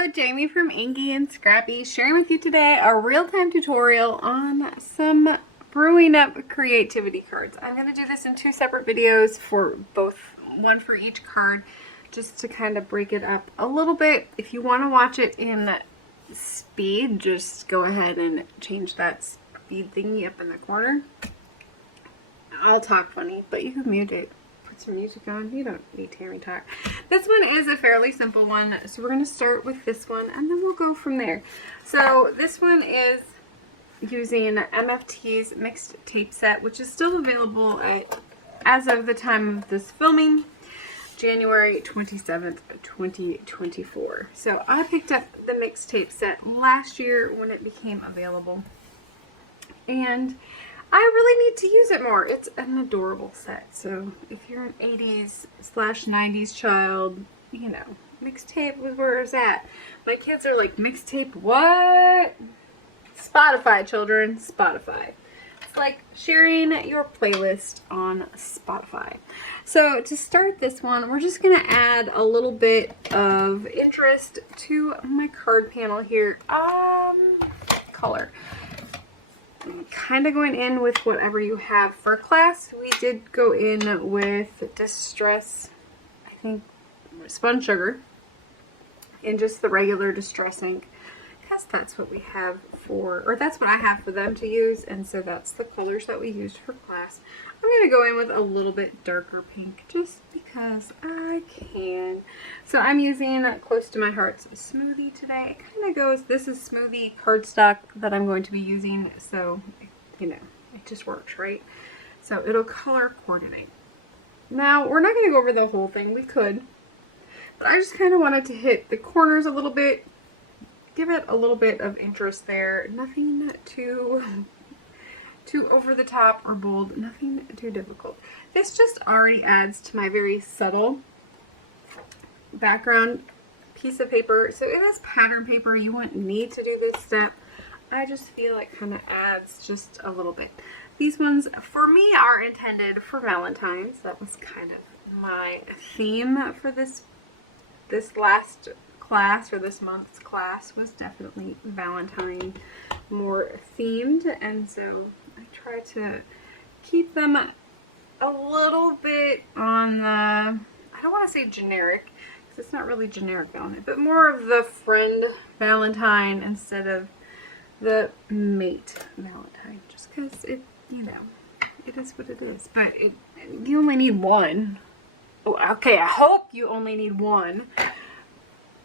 Hello, Jamie from Inky&Scrappy, sharing with you today a real-time tutorial on some brewing up creativity cards. I'm going to do this in two separate videos for both, one for each card, just to kind of break it up a little bit. If you want to watch it in speed, just go ahead and change that speed thingy up in the corner. I'll talk funny, but you can mute it. Put some music on. You don't need to hear me talk. This one is a fairly simple one, so we're going to start with this one, and then we'll go from there. So this one is using MFTs mixed tape set, which is still available as of the time of this filming, January 27th, 2024. So I picked up the mixed tape set last year when it became available, and I really need to use it more. It's an adorable set. So if you're an 80s/90s child, you know, mixtape was where it's at. My kids are like, mixtape what? Spotify, children, Spotify. It's like sharing your playlist on Spotify. So to start this one, we're just going to add a little bit of interest to my card panel here. Color. Kind of going in with whatever you have for class. We did go in with Distress, I think, spun sugar, and just the regular Distress ink, because that's what we have for, or that's what I have for them to use, and so that's the colors that we used for class. I'm going to go in with a little bit darker pink just because I can. So I'm using Close to My Heart's Smoothie today. It kind of goes, this is smoothie cardstock that I'm going to be using, so, you know, it just works, right? So it'll color coordinate. Now, we're not going to go over the whole thing. We could, but I just kind of wanted to hit the corners a little bit, give it a little bit of interest there. Nothing too over the top or bold, nothing too difficult. This just already adds to my very subtle background piece of paper. So it is pattern paper. You wouldn't need to do this step. I just feel it kind of adds just a little bit. These ones for me are intended for Valentine's. That was kind of my theme for this last class, or this month's class, was definitely Valentine more themed, and so I try to keep them a little bit on the, I don't want to say generic, because it's not really generic Valentine, but more of the friend Valentine instead of the mate Valentine, just because it, you know, it is what it is. But you only need one. Oh, okay, I hope you only need one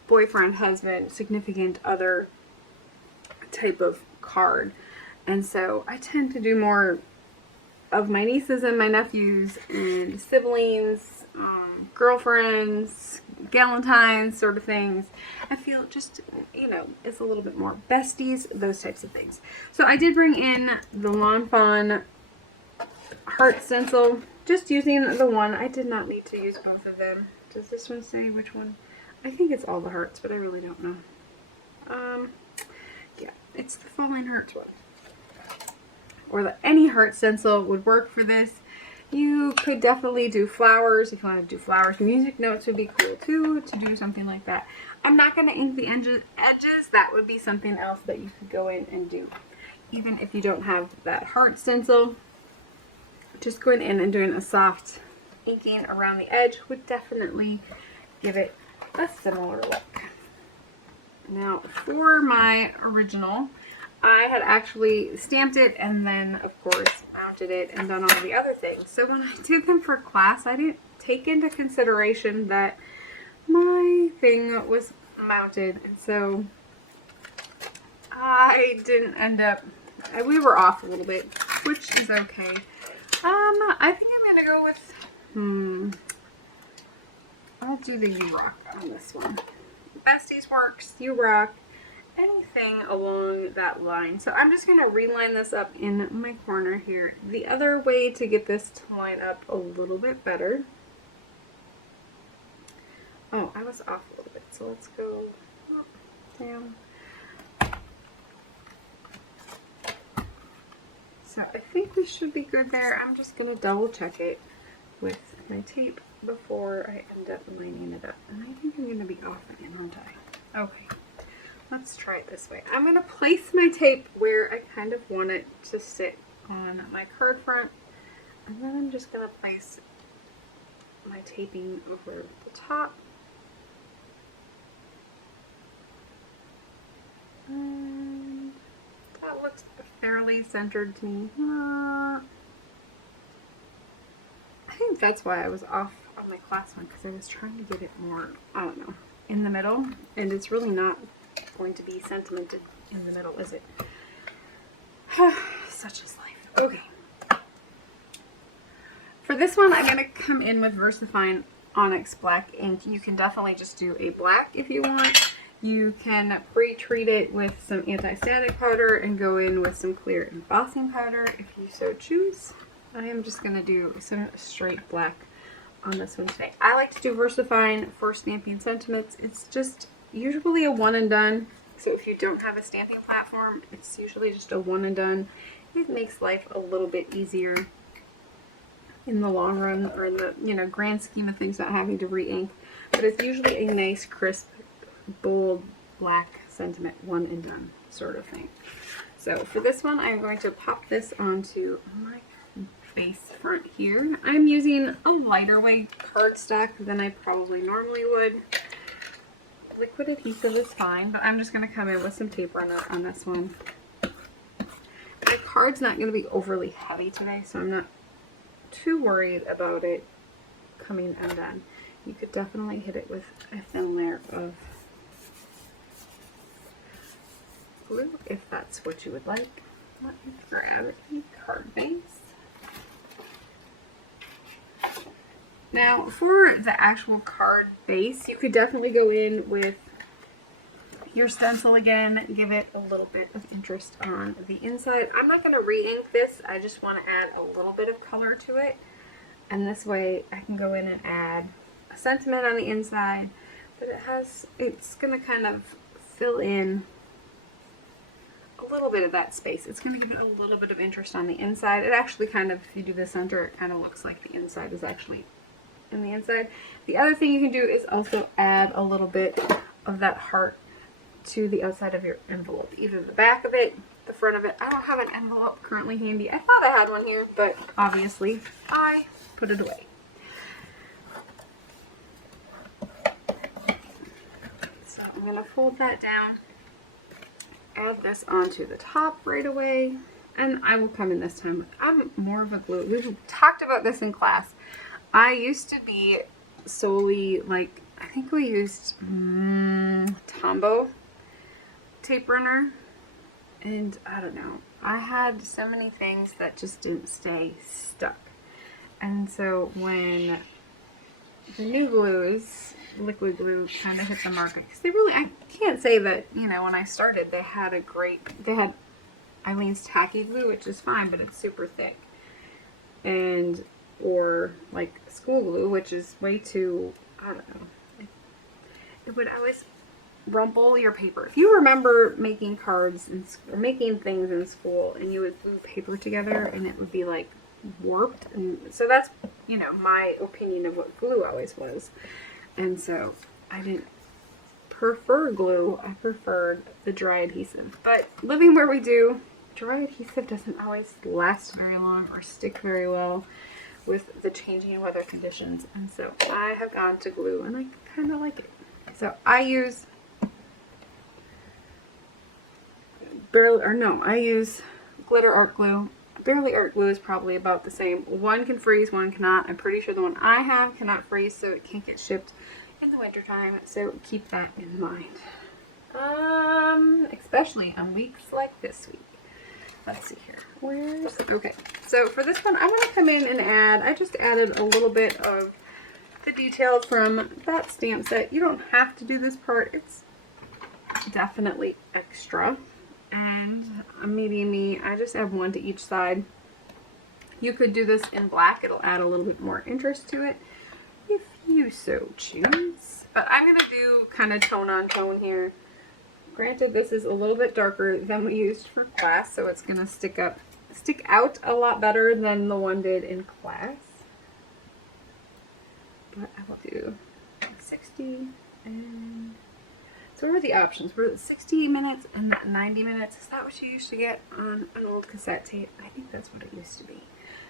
boyfriend, husband, significant other type of card. And so I tend to do more of my nieces and my nephews and siblings, girlfriends, galentines, sort of things. I feel just, you know, it's a little bit more besties, those types of things. So I did bring in the Lawn Fawn heart stencil, just using the one. I did not need to use both of them. Does this one say which one? I think it's all the hearts, but I really don't know. Yeah, it's the Falling Hearts one. Or any heart stencil would work for this. You could definitely do flowers if you want to do flowers. Music notes would be cool too, to do something like that. I'm not going to ink the edges. That would be something else that you could go in and do. Even if you don't have that heart stencil, just going in and doing a soft inking around the edge would definitely give it a similar look. Now for my original, I had actually stamped it and then of course mounted it and done all the other things. So when I did them for class, I didn't take into consideration that my thing was mounted, and so I didn't end up, we were off a little bit, which is okay. I think I'm gonna go with, I'll do the You Rock on this one. Besties works, You Rock, anything along that line. So I'm just going to reline this up in my corner here. The other way to get this to line up a little bit better. Oh, I was off a little bit, so let's go down. So I think we should be good there. I'm just going to double check it with my tape before I end up lining it up. And I think I'm going to be off again, aren't I? Okay. let's try it this way. I'm going to place my tape where I kind of want it to sit on my card front. And then I'm just going to place my taping over the top. And that looks fairly centered to me. I think that's why I was off on my class one, because I was trying to get it more, I don't know, in the middle. And it's really not going to be sentimented in the middle, is it? Such is life. Okay. For this one, I'm going to come in with VersaFine Onyx Black ink. You can definitely just do a black if you want. You can pre-treat it with some anti-static powder and go in with some clear embossing powder if you so choose. I am just going to do some straight black on this one today. I like to do VersaFine for stamping sentiments. It's just usually a one and done. So if you don't have a stamping platform, it's usually just a one and done. It makes life a little bit easier in the long run, or in the, you know, grand scheme of things, not having to re-ink. But it's usually a nice, crisp, bold, black sentiment, one and done sort of thing. So for this one, I'm going to pop this onto my face front here. I'm using a lighter weight cardstock than I probably normally would. Liquid adhesive is fine, but I'm just going to come in with some tape runner on this one. My card's not going to be overly heavy today, so I'm not too worried about it coming undone. You could definitely hit it with a thin layer of glue if that's what you would like. Let me grab a card base. Now for the actual card base, you could definitely go in with your stencil again, give it a little bit of interest on the inside. I'm not going to re-ink this, I just want to add a little bit of color to it. And this way I can go in and add a sentiment on the inside, but it's going to kind of fill in a little bit of that space. It's going to give it a little bit of interest on the inside. It actually kind of, if you do the center, it kind of looks like the inside is actually in the inside. The other thing you can do is also add a little bit of that heart to the outside of your envelope, either the back of it, the front of it. I don't have an envelope currently handy. I thought I had one here, but obviously I put it away. So I'm going to fold that down, add this onto the top right away, and I will come in this time with, I'm more of a glue. We've talked about this in class. I used to be solely, like, I think we used Tombow tape runner, and I don't know, I had so many things that just didn't stay stuck. And so when the new glues, liquid glue, kind of hit the market, because they really, I can't say that, you know, when I started they had Eileen's tacky glue, which is fine, but it's super thick, and or like school glue, which is way too, I don't know, it would always rumple your paper. If you remember making cards or making things in school, and you would glue paper together and it would be like warped, and so that's, you know, my opinion of what glue always was. And so I didn't prefer glue, I preferred the dry adhesive. But living where we do, dry adhesive doesn't always last very long or stick very well with the changing weather conditions, and so I have gone to glue, and I kind of like it. So I use I use glitter art glue. Barely art glue is probably about the same. One can freeze, one cannot. I'm pretty sure the one I have cannot freeze, so it can't get shipped in the wintertime, so keep that in mind. Especially on weeks like this week. Let's see here. Okay, so for this one, I'm going to come in and I just added a little bit of the detail from that stamp set. You don't have to do this part. It's definitely extra. And maybe me, I just add one to each side. You could do this in black. It'll add a little bit more interest to it if you so choose. But I'm going to do kind of tone on tone here. Granted, this is a little bit darker than we used for class, so it's going to stick out a lot better than the one did in class. But I will do 60 and So what were the options? Were it 60 minutes and 90 minutes? Is that what you used to get on an old cassette tape? I think that's what it used to be.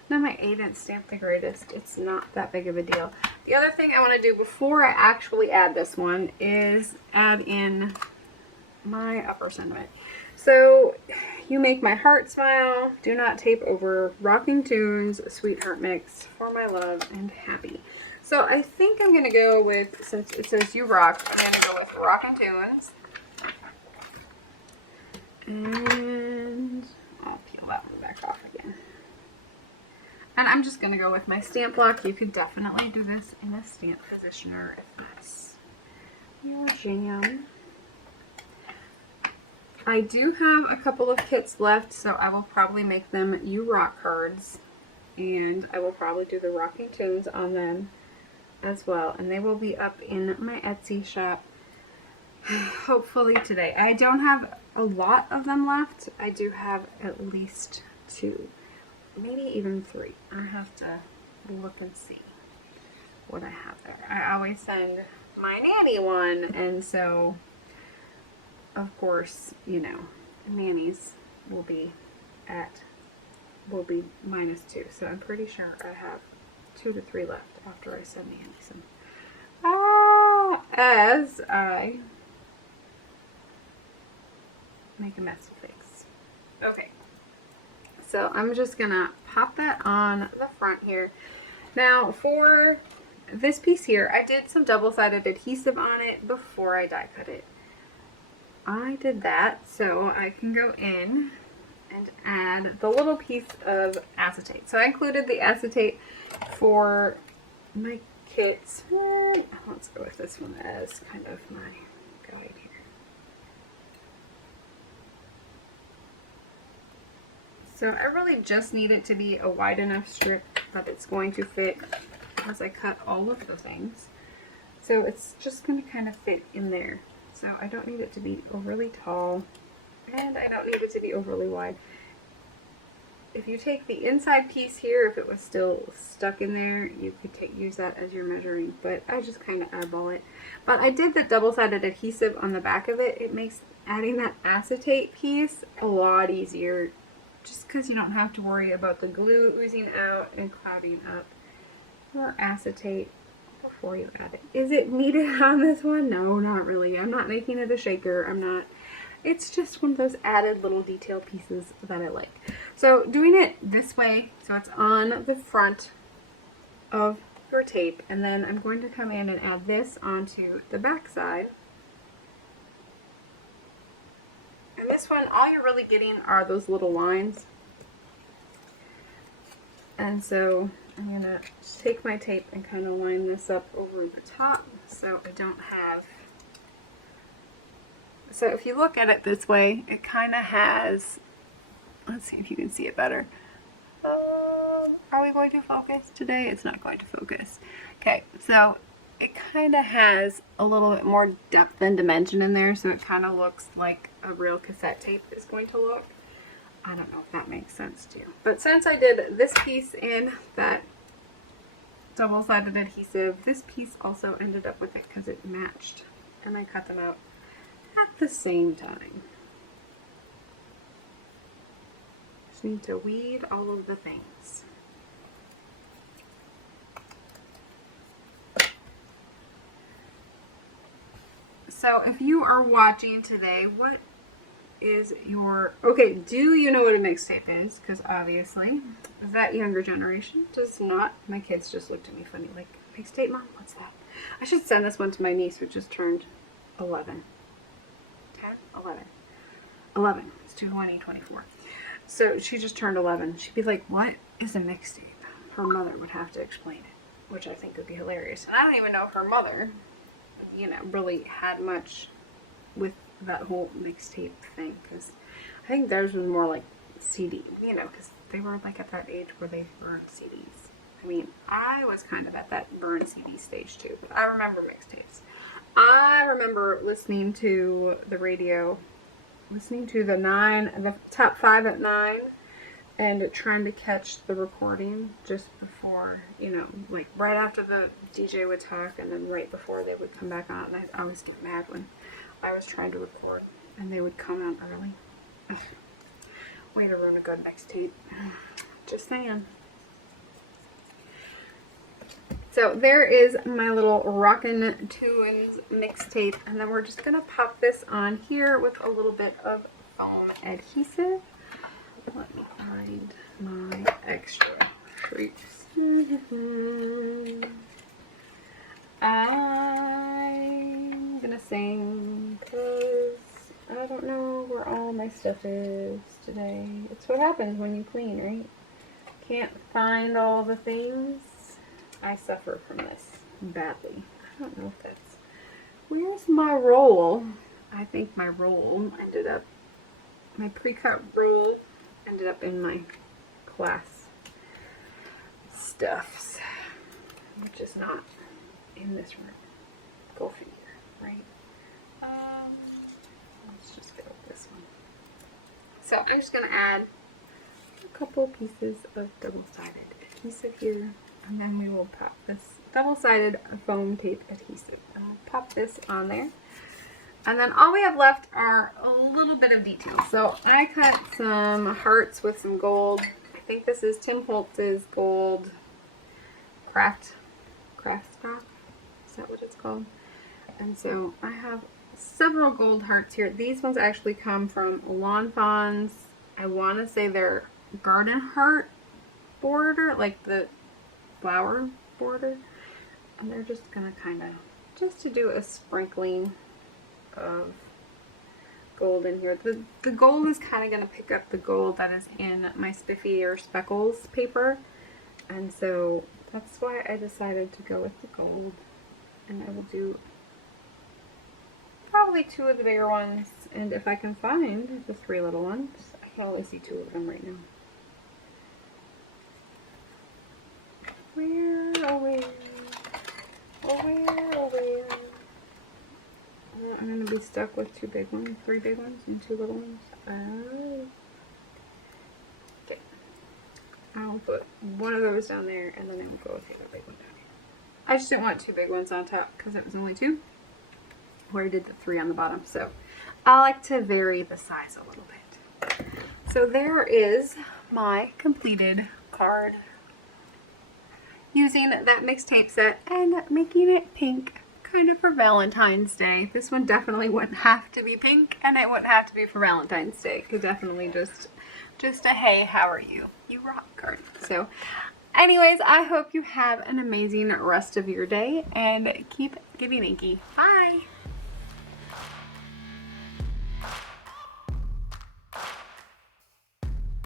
Now my 8-inch stamp the greatest. It's not that big of a deal. The other thing I want to do before I actually add this one is add in my upper sentiment. So you make my heart smile, do not tape over, rocking tunes, sweetheart mix, for my love, and happy. So I think I'm going to go with, since it says you rock, I'm going to go with rocking tunes. And I'll peel that one back off again. And I'm just going to go with my stamp block. You could definitely do this in a stamp positioner if that's your jam. I do have a couple of kits left, so I will probably make them You Rock cards. And I will probably do the rocking tunes on them as well. And they will be up in my Etsy shop hopefully today. I don't have a lot of them left. I do have at least 2. Maybe even 3. I have to look and see what I have there. I always send my nanny one, and so of course, you know, nannies will be -2. So I'm pretty sure I have 2 to 3 left after I send nanny some. As I make a mess of things. Okay. So I'm just gonna pop that on the front here. Now for this piece here, I did some double-sided adhesive on it before I die cut it. I did that so I can go in and add the little piece of acetate. So I included the acetate for my kits. Let's go with this one as kind of my guide here. So I really just need it to be a wide enough strip that it's going to fit as I cut all of the things. So it's just going to kind of fit in there. So I don't need it to be overly tall, and I don't need it to be overly wide. If you take the inside piece here, if it was still stuck in there, you could use that as your measuring, but I just kind of eyeball it. But I did the double-sided adhesive on the back of it. It makes adding that acetate piece a lot easier, just because you don't have to worry about the glue oozing out and clouding up your acetate before you add it. Is it needed on this one? No, not really. I'm not making it a shaker. I'm not. It's just one of those added little detail pieces that I like. So doing it this way, so it's on the front of your tape, and then I'm going to come in and add this onto the back side. And this one, all you're really getting are those little lines. And so I'm going to take my tape and kind of line this up over the top so I don't have... So if you look at it this way, it kind of has... Let's see if you can see it better. Are we going to focus today? It's not going to focus. Okay, so it kind of has a little bit more depth and dimension in there, so it kind of looks like a real cassette tape is going to look. I don't know if that makes sense to you. But since I did this piece in that double-sided adhesive, this piece also ended up with it because it matched, and I cut them out at the same time. Just need to weed all of the things. So if you are watching today, what is your... Okay, do you know what a mixtape is? Because obviously that younger generation does not. My kids just looked at me funny like, mixtape, Mom? What's that? I should send this one to my niece who just turned 11. 10? 11. 11. It's 2024. So she just turned 11. She'd be like, what is a mixtape? Her mother would have to explain it, which I think would be hilarious. And I don't even know if her mother, you know, really had much with that whole mixtape thing, because I think theirs was more like CD, you know, because they were like at that age where they burned CDs. I mean, I was kind of at that burn CD stage too, but I remember mixtapes. I remember listening to the radio, listening to the top 5 at 9, and trying to catch the recording just before, you know, like right after the DJ would talk, and then right before they would come back on. And I'd always get mad when I was trying to record and they would come out early. Ugh. Way to ruin a good mixtape. Just saying. So there is my little Rockin' Tunes mixtape, and then we're just gonna pop this on here with a little bit of foam adhesive. Let me find my extra treats. I'm gonna sing because I don't know where all my stuff is today. It's what happens when you clean, right? Can't find all the things. I suffer from this badly. I don't know if that's... Where's my roll? I think my roll ended up... My pre-cut roll ended up in my class stuffs, which is not in this room. Go figure, right? Let's just go with this one. So I'm just going to add a couple pieces of double-sided adhesive here. And then we will pop this double-sided foam tape adhesive. And I'll pop this on there. And then all we have left are a little bit of detail. So I cut some hearts with some gold. I think this is Tim Holtz's gold craft stock. Is that what it's called? And so I have several gold hearts here. These ones actually come from Lawn Fawn's. I want to say they're garden heart border, like the flower border, and they're just gonna kind of just to do a sprinkling of gold in here. The gold is kind of gonna pick up the gold that is in my Spiffier Speckles paper, and so that's why I decided to go with the gold. And I will do probably 2 of the bigger ones, and if I can find the 3 little ones. I can only see 2 of them right now. Where, oh where, oh where, oh where. I'm going to be stuck with 2 big ones, 3 big ones, and 2 little ones. Okay. I'll put one of those down there, and then I'll go with the other big one down here. I just didn't want 2 big ones on top, because it was only 2. Where I did the 3 on the bottom. So I like to vary the size a little bit. So there is my completed card, using that mixtape set and making it pink, kind of for Valentine's Day. This one definitely wouldn't have to be pink, and it wouldn't have to be for Valentine's Day. It could definitely just a hey, how are you? You rock card. So anyways, I hope you have an amazing rest of your day, and keep getting inky. Bye!